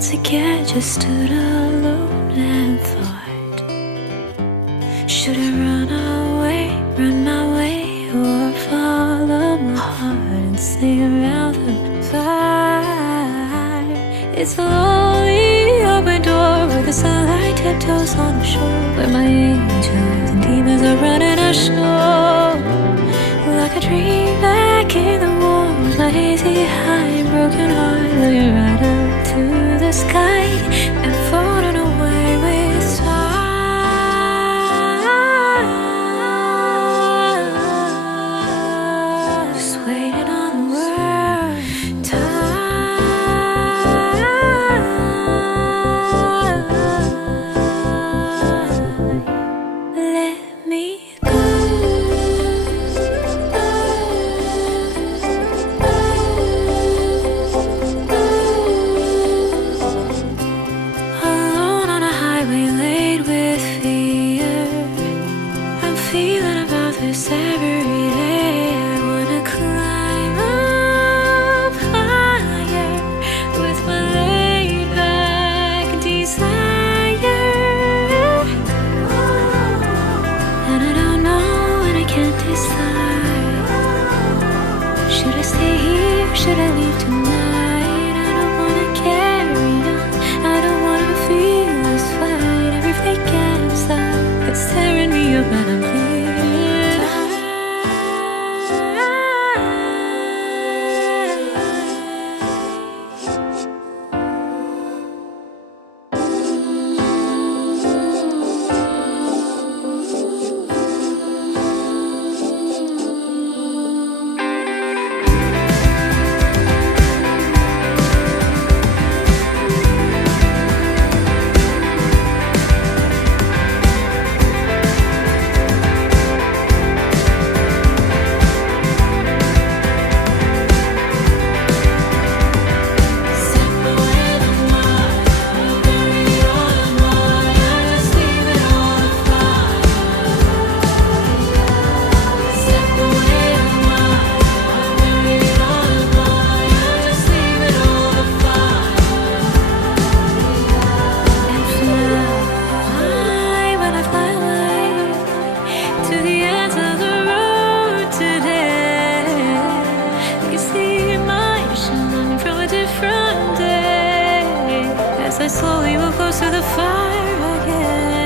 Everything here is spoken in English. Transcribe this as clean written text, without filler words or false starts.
once again just stood alone and thought, should I run my way, or follow my heart and sing around the fire? It's a lonely open door where the sunlight tiptoes on the shore, where my angels and demons are running ashore. Like a dream back in the warm with my hazy high and broken heart, looking right up to the sky and floating away with time. Just waiting on the word time. Let me go. Feeling about this every day. I wanna climb up higher with my laid back desire. And I don't know and I can't decide. Should I stay here? Should I leave tonight? I don't wanna carry on. I don't wanna feel this fight. Every fake inside that's tearing me up and I'm bleeding. I slowly move close to the fire again.